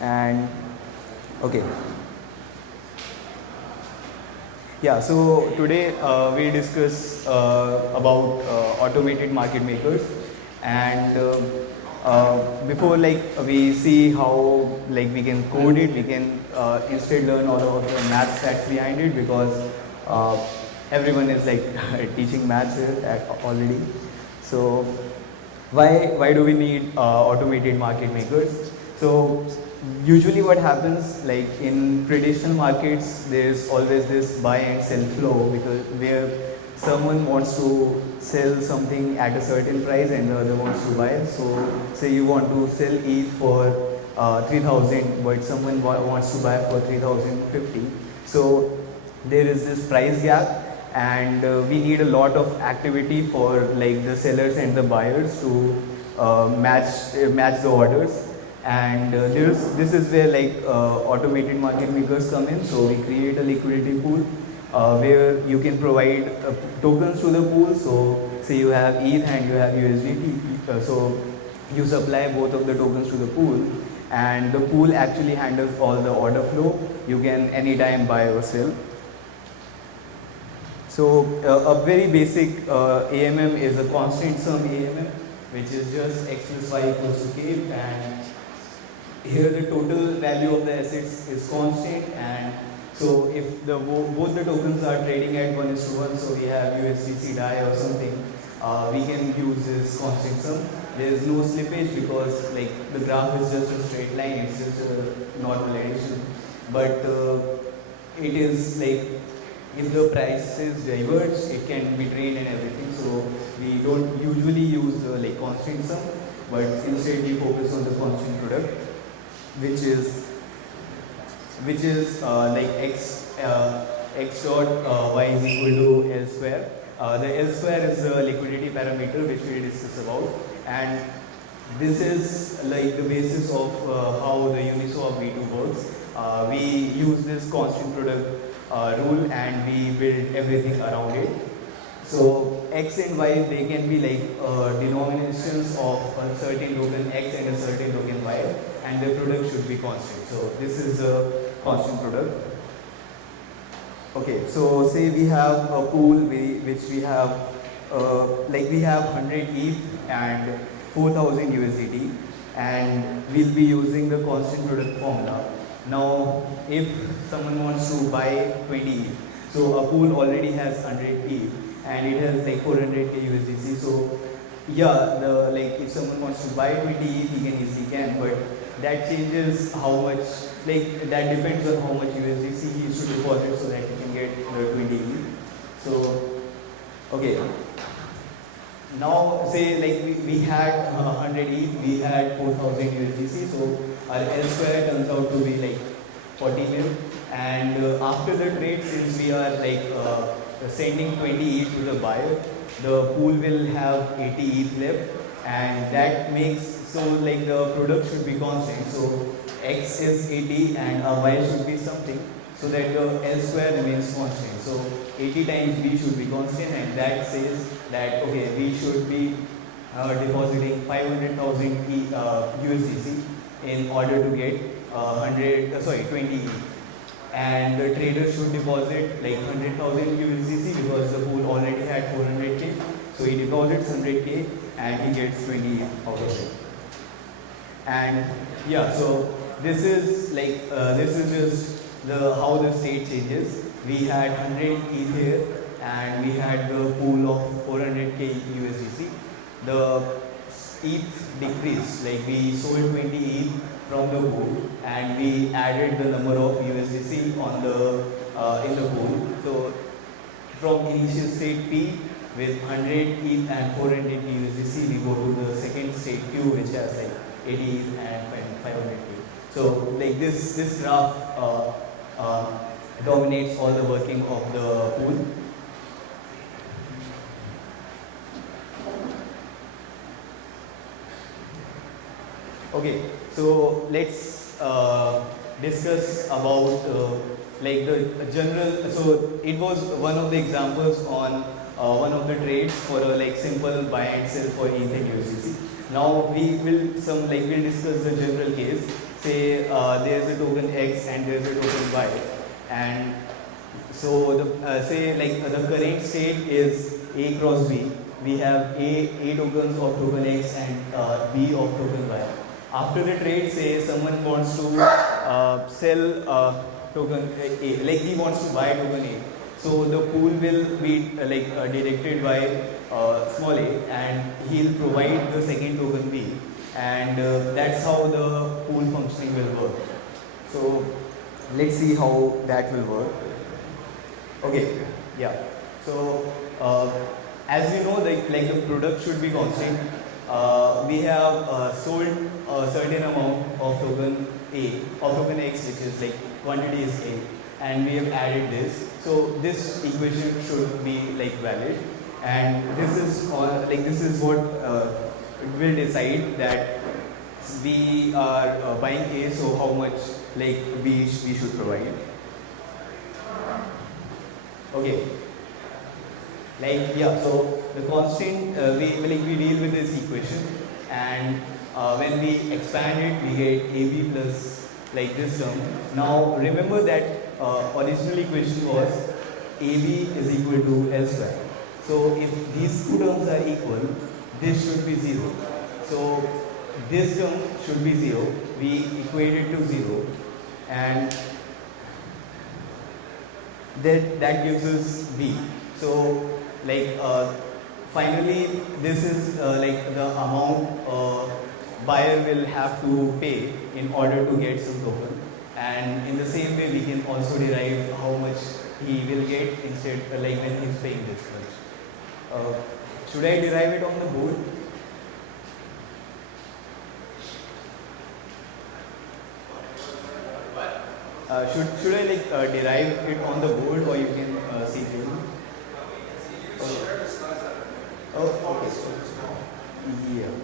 And okay, yeah, so today we discuss about automated market makers. And before like we see how like we can code it, we can instead learn all of the math stats behind it, because uh, everyone is like teaching maths here already. So why do we need automated market makers? So usually what happens, like in traditional markets, there's always this buy and sell flow, because where someone wants to sell something at a certain price and the other wants to buy. So say you want to sell ETH for 3000, but someone wants to buy for 3050. So there is this price gap, and we need a lot of activity for like the sellers and the buyers to match the orders. And this is where like automated market makers come in. So we create a liquidity pool where you can provide tokens to the pool. So say you have ETH and you have USDT, so you supply both of the tokens to the pool, and the pool actually handles all the order flow. You can anytime buy or sell. So a very basic AMM is a constant sum AMM, which is just x plus y equals to k, and here the total value of the assets is constant. And so if both the tokens are trading at 1:1, so we have USDC DAI or something, we can use this constant sum. There is no slippage, because like the graph is just a straight line, it's just a normal addition. But it is like, if the prices diverge, it can be trade and everything. So we don't usually use the like constant sum, but instead we focus on the constant product, which is like x dot y is equal to L square. The L square is the liquidity parameter which we discussed about, and this is like the basis of how the Uniswap V2 works. We use this constant product rule, and we build everything around it. So x and y, they can be like denominations of a certain token x and a certain token y, and the product should be constant. So this is a constant product. Okay, so say we have a pool which we have like we have 100 ETH and 4000 USDT, and we'll be using the constant product formula. Now, if someone wants to buy 20 ETH, so a pool already has 100 ETH and it has like 400k USDC. So yeah, like if someone wants to buy 20 ETH, he can easily can, but that changes how much, like that depends on how much USDC he needs to deposit so that he can get the 20 ETH. So okay. Now say like we had 100 ETH, we had 4000 USDC, so our L square turns out to be like 40 mil, and after the trade, since we are like sending 20 ETH to the buyer, the pool will have 80 ETH left, and that makes, so like the product should be constant, so x is 80 and y should be something, so that the L square remains constant. So 80 times b should be constant, and that says that okay, we should be depositing 500,000 USDC in order to get 20 ETH. And the trader should deposit like 100,000 USDC, because the pool already had 400k, so he deposits 100k and he gets 20 ETH out of it. And yeah, so this is like this is just the how the state changes. We had 100 ETH here, and we had the pool of 400k USDC. The ETH decreased, like we sold 20 ETH from the pool, and we added the number of USDC on the in the pool. So from initial state P with 100 ETH and 400 USDC, we go to the second state Q, which has like 80 ETH and 500k. So like this graph dominates all the working of the pool. Okay, so let's discuss about like the general. So it was one of the examples on one of the trades for a like simple buy and sell for ETH and USDC. Now we'll discuss the general case say there's a token X and there's a token Y, and so the say like the current state is A cross B. We have A tokens of token X and B of token Y. After the trade, say someone wants to sell token A, like he wants to buy token A. So the pool will be directed by small a, and he'll provide the second token B, and that's how the pool functioning will work. So let's see how that will work. Okay, yeah. So as we know, like the product should be constant. We have sold a certain amount of token A, of token X, which is like quantity is A, and we have added this. So this equation should be like valid, and this is this is what will decide that we are buying A, so how much like B we should provide. Okay. Like yeah, so the constant we deal with this equation, and when we expand it, we get AB plus like this term. Now remember that original equation was AB is equal to L square. So if these two terms are equal, this should be 0. So this term should be 0. We equate it to 0, and that gives us B. So like finally this is like the amount buyer will have to pay in order to get some token, and in the same way we can also derive how much he will get instead like when he's paying this much. Should I derive it on the board? Should I like derive it on the board, or you can see it? Oh, okay. Yeah.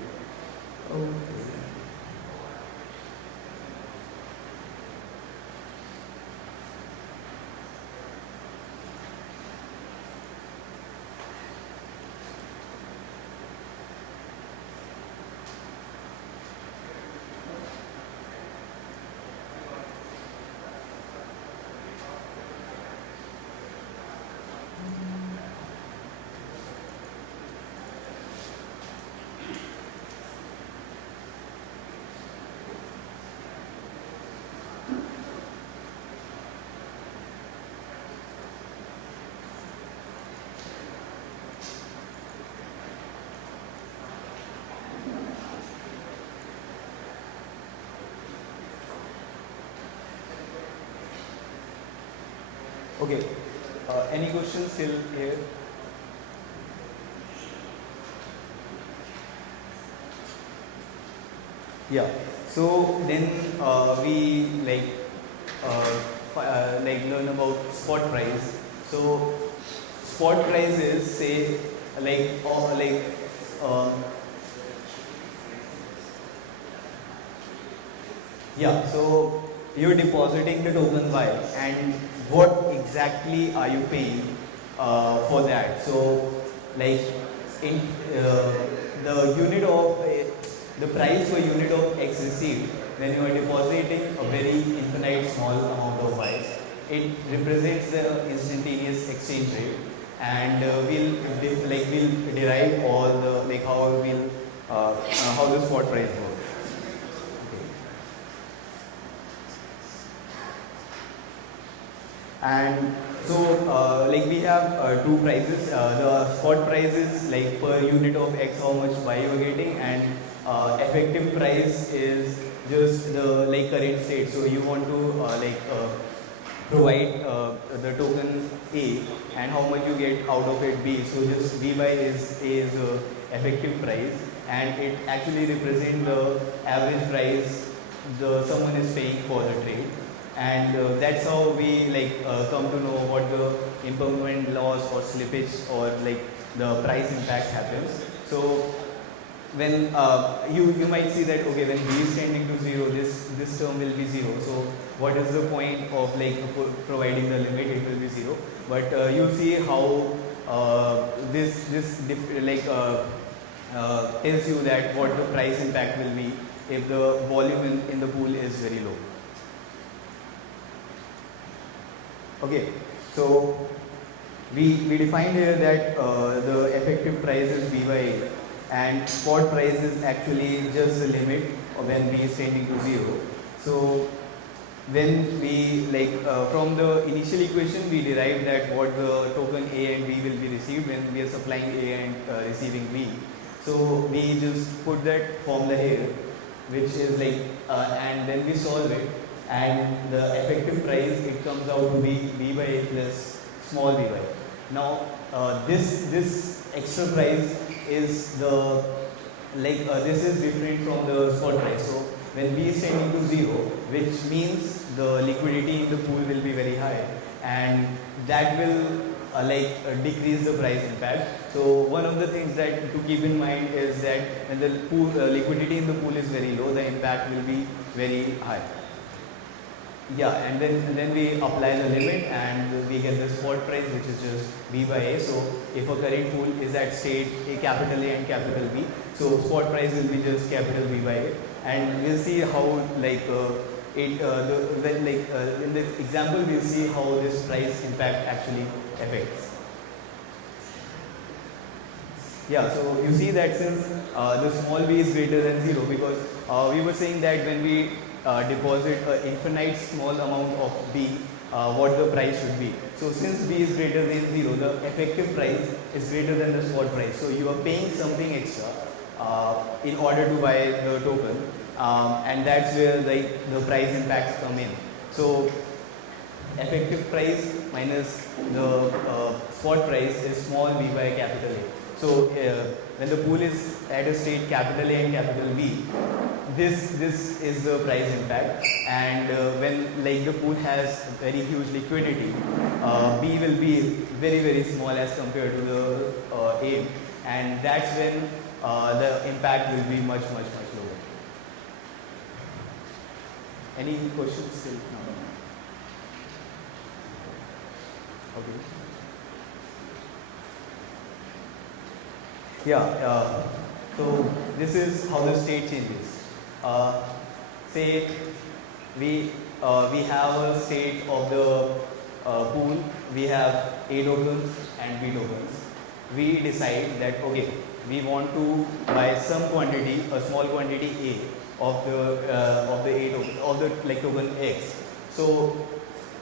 Okay. Okay. Any questions still here? Yeah. So then we learn about spot price. So spot price is say yeah. So you're depositing the token Y, and what exactly are you paying for that? So like in the unit of the price per unit of X received when you are depositing a very infinite small amount of Y, it represents the instantaneous exchange rate, and we'll derive all the how the spot price works. And so we have two prices. The spot price is like per unit of X how much Y you are getting, and effective price is just the current state. So you want to provide the token A, and how much you get out of it B. So just VY is effective price, and it actually represents the average price someone is paying for the trade. And that's how we come to know what the impermanent loss or slippage or the price impact happens. So when you might see that okay, when B is tending to 0, this term will be 0. So what is the point of providing the limit? It will be 0. But you see how this tells you that what the price impact will be if the volume in the pool is very low. Okay, so we defined here that the effective price is B by A and spot price is actually just the limit when B is tending to 0. So when we from the initial equation we derived that what the token A and B will be received when we are supplying A and receiving B. So we just put that formula here, which is and then we solve it, and the effective price, it comes out to be B by A plus small b by A. Now this extra price is the this is different from the spot price. So when B is tending to 0, which means the liquidity in the pool will be very high, and that will decrease the price impact. So one of the things that to keep in mind is that when the pool liquidity in the pool is very low, the impact will be very high. Yeah, and then we apply the limit and we get the spot price, which is just B by A. So if a current pool is at state A, capital A and capital B, so spot price will be just capital B by A, and we'll see how in the example we'll see how this price impact actually affects. Yeah, so you see that since the small b is greater than 0, because we were saying that when we deposit an infinite small amount of b, what the price should be. So since b is greater than 0, the effective price is greater than the spot price. So you are paying something extra in order to buy the token, and that's where the price impacts come in. So effective price minus the spot price is small b by capital A. So when the pool is at a state capital A and capital B, this is the price impact, and when the pool has very huge liquidity, B will be very small as compared to the A, and that's when the impact will be much lower. Any questions still? No. Okay. Yeah, so this is how the state changes. Say we have a state of the pool, we have A tokens and B tokens. We decide that okay, we want to buy some quantity, a small quantity A of the A token, of the token X. So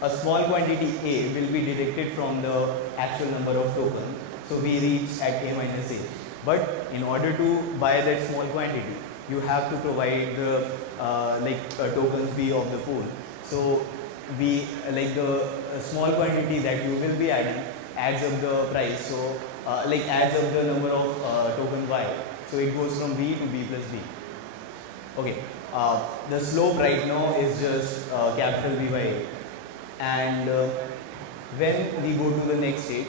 a small quantity A will be deducted from the actual number of tokens. So we reach at A minus A. But in order to buy that small quantity, you have to provide the tokens B of the pool. So we the small quantity that you will be adding adds up the price. So adds up the number of token Y. So it goes from B to B plus B. Okay. The slope right now is just capital B by A. And when we go to the next state,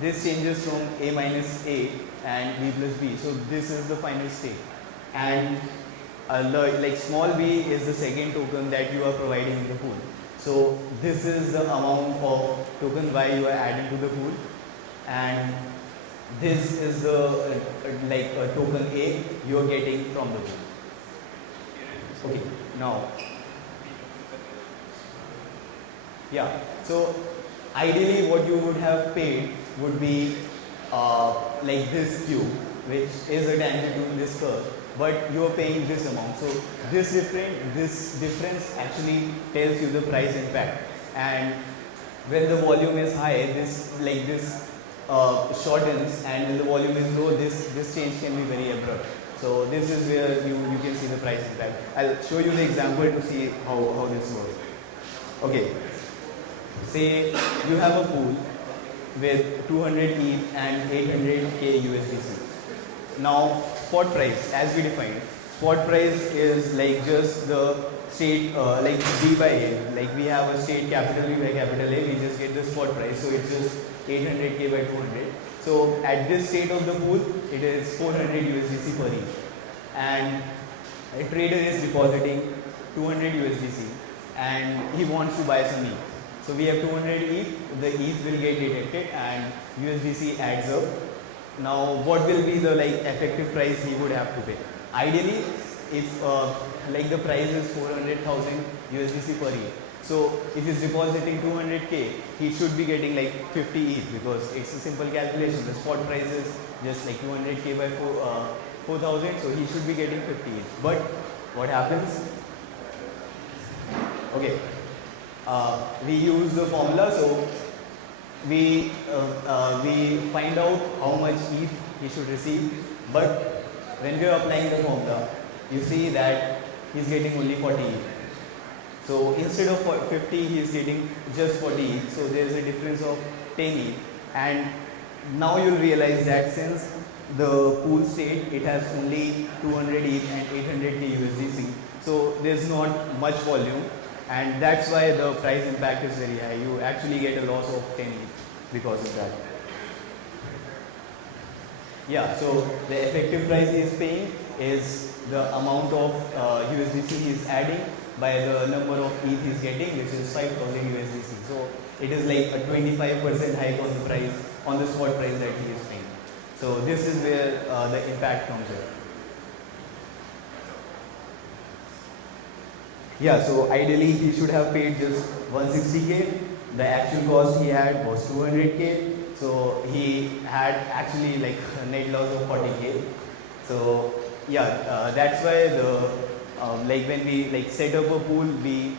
this changes from A minus A and B plus B. So this is the final state. And small b is the second token that you are providing in the pool. So this is the amount of token Y you are adding to the pool. And this is the token A you are getting from the pool. Okay, now. Yeah, so ideally what you would have paid would be this cube, which is a tangent to this curve, but you are paying this amount. So this difference actually tells you the price impact. And when the volume is high, this shortens, and when the volume is low, this change can be very abrupt. So this is where you can see the price impact. I'll show you the example to see how this works. Okay. Say you have a pool with 200 ETH and 800k USDC. Now spot price, as we defined, spot price is just the state B by A. We have a state capital B by capital A, we just get the spot price. So it's just 800k by 200. So at this state of the pool, it is 400 USDC per ETH. And a trader is depositing 200 USDC and he wants to buy some ETH. So we have 200 ETH, the ETH will get detected and USDC adds up. Now what will be the effective price he would have to pay? Ideally, if like the price is 400,000 USDC per ETH. So if he's depositing 200k, he should be getting like 50 ETH because it's a simple calculation. The spot price is just like 200k by 4,000, so he should be getting 50 ETH. But what happens? Okay, we use the formula, so we find out how much ETH he should receive. But when we are applying the formula, you see that he's getting only 40 ETH. So instead of 50, he is getting just 40 ETH. So there is a difference of 10 ETH. And now you'll realize that since the pool state, it has only 200 ETH and 800k USDC. So there's not much volume, and that's why the price impact is very high. You actually get a loss of 10 ETH because of that. Yeah, so the effective price he is paying is the amount of USDC he is adding by the number of ETH he is getting, which is 5,000 USDC. So it is like a 25% hike on the price, on the spot price that he is paying. So this is where the impact comes in. Yeah, so ideally he should have paid just 160k. The actual cost he had was 200k. So he had actually like a net loss of 40k. So yeah, that's why the like when we like set up a pool, we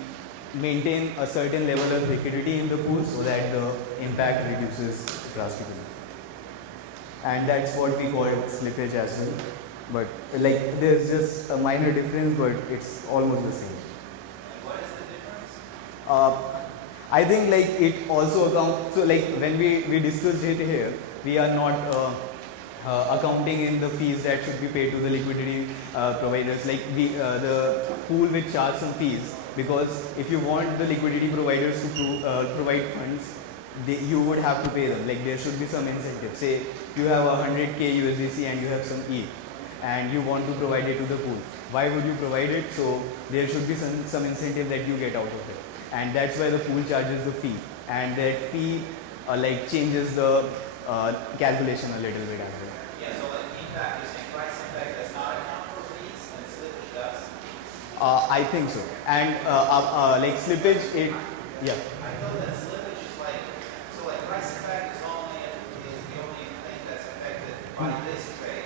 maintain a certain level of liquidity in the pool so that the impact reduces drastically. And that's what we call slippage as well. But like there's just a minor difference, but it's almost the same. What is the difference? I think like it also accounts, so like when we discussed it here, we are not accounting in the fees that should be paid to the liquidity providers. Like the pool will charge some fees, because if you want the liquidity providers to provide funds, you would have to pay them. Like there should be some incentive. Say you have 100k USDC and you have some ETH and you want to provide it to the pool. Why would you provide it? So there should be some incentive that you get out of it. And that's why the pool charges the fee, and that fee like changes the calculation a little bit as well. Yeah, so like impact, you're saying price impact does not account for fees and slippage does? I think so. And like slippage, it, yeah. I know that slippage is like, so like price impact is the only thing that's affected by this trade,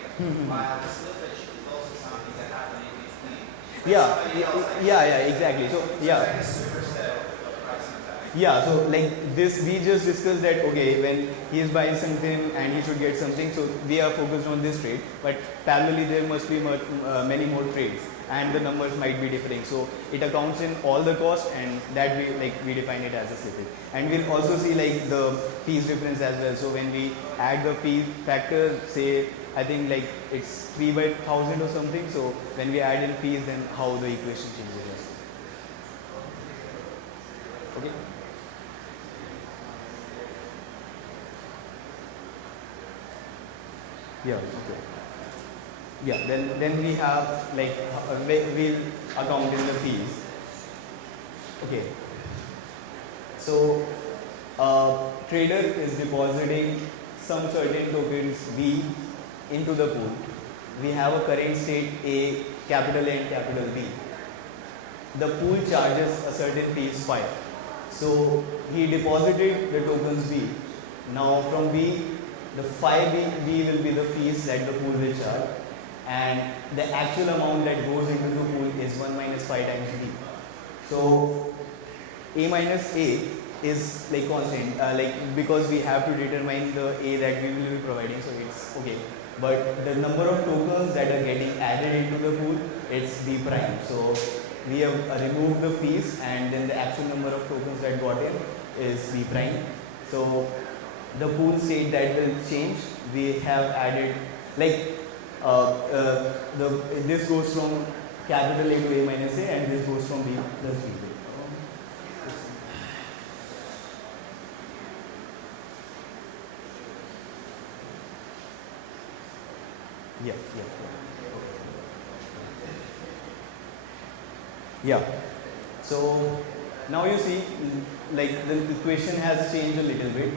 while the slippage is also something that happens in between. Yeah, exactly. So yeah. It's like a superset of price impact. Yeah, so like this, we just discussed that, okay, when he is buying something and he should get something, so we are focused on this trade, but parallelly there must be many more trades, and the numbers might be differing. So it accounts in all the costs, and that we define it as a slippage. And we'll also see like the fees difference as well. So when we add the fee factor, say I think like it's 3 by 1000 or something. So when we add in fees, then how the equation changes. Okay. Yeah. Okay. Yeah. Then we have like we'll account in the fees. Okay. So trader is depositing some certain tokens B into the pool. We have a current state A, capital A and capital B. The pool charges a certain fee phi. So he deposited the tokens B. Now from B, the phi B will be the fees that the pool will charge, and the actual amount that goes into the pool is 1 minus phi times B. So A minus A is like constant, like because we have to determine the A that we will be providing, so it's okay. But the number of tokens that are getting added into the pool, it's B prime. So we have removed the fees, and then the actual number of tokens that got in is B prime. So the pool state that will change, we have added like this goes from capital A to A minus A, and this goes from B plus B. Yeah. So now you see, like the equation has changed a little bit.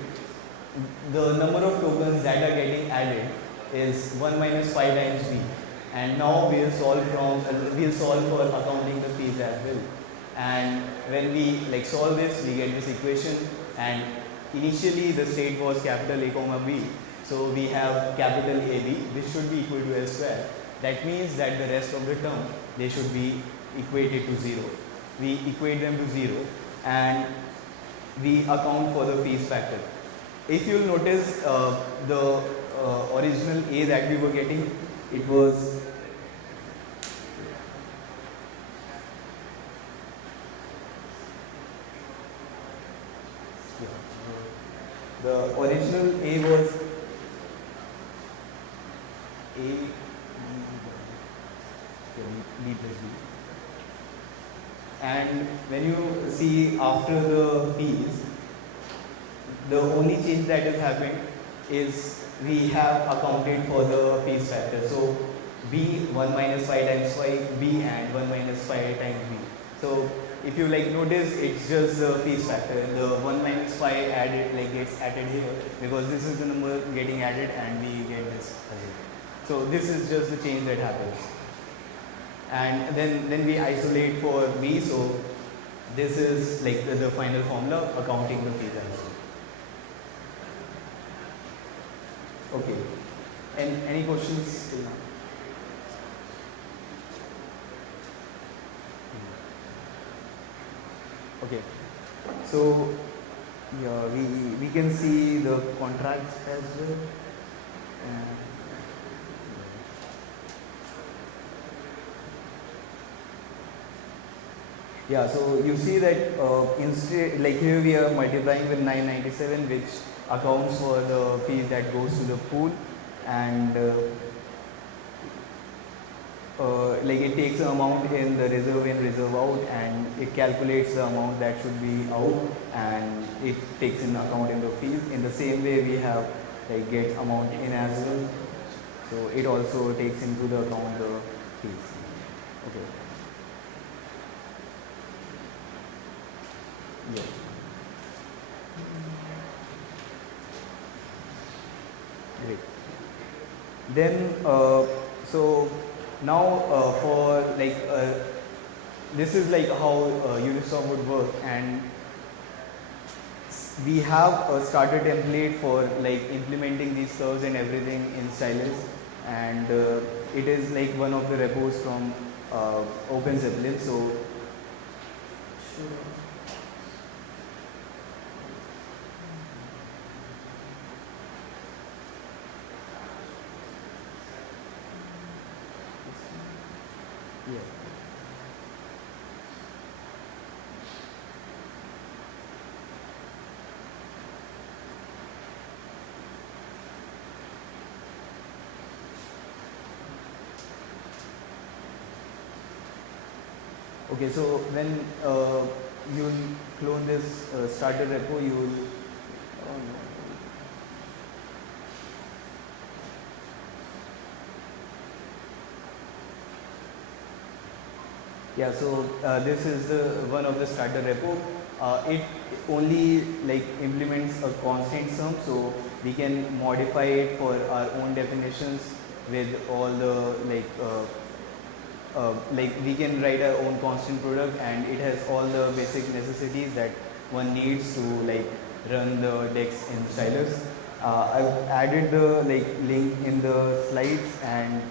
The number of tokens that are getting added is 1 minus phi times B. and now we'll solve for accounting the fees as well. And when we like solve this, we get this equation, and initially the state was capital A comma B. So we have capital AB, which should be equal to L square. That means that the rest of the term, they should be equated to 0. We equate them to 0 and we account for the fees factor. If you'll notice the original A that we were getting, it was the original A was A B plus B. And when you see after the fees, the only change that has happened is we have accounted for the fees factor. So B 1 minus 5 times y, B and 1 minus 5 times B. So if you like notice, it's just the fees factor. The 1 minus 5 added gets added here because this is the number getting added and we get this ahead. So this is just the change that happens. And then we isolate for B. So this is like the final formula accounting the fees as well. Okay. And any questions till now? Okay. So yeah, we can see the contracts as well. Yeah, so you see that instead, like here we are multiplying with 997, which accounts for the fee that goes to the pool, and like it takes the amount in the reserve in, reserve out, and it calculates the amount that should be out, and it takes in account in the fees. In the same way, we have like get amount in as well, so it also takes into the account the fees. Okay. Yeah. Great. Then so now for like this is like how Uniswap would work, and we have a starter template for like implementing these curves and everything in Stylus, and it is like one of the repos from OpenZeppelin. So yeah. Okay, so when you'll clone this starter repo, you'll yeah, so this is the one of the starter repo. It only like implements a constant sum, so we can modify it for our own definitions with all the like we can write our own constant product, and it has all the basic necessities that one needs to like run the DEX in Stylus. I've added the like link in the slides and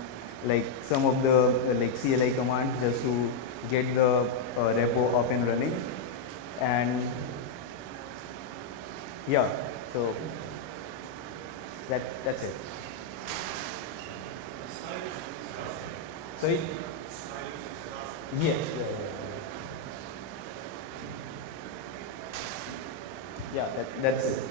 like some of the like CLI commands just to get the repo up and running. And yeah, so that's it. Sorry? Yes. Yeah, that's it.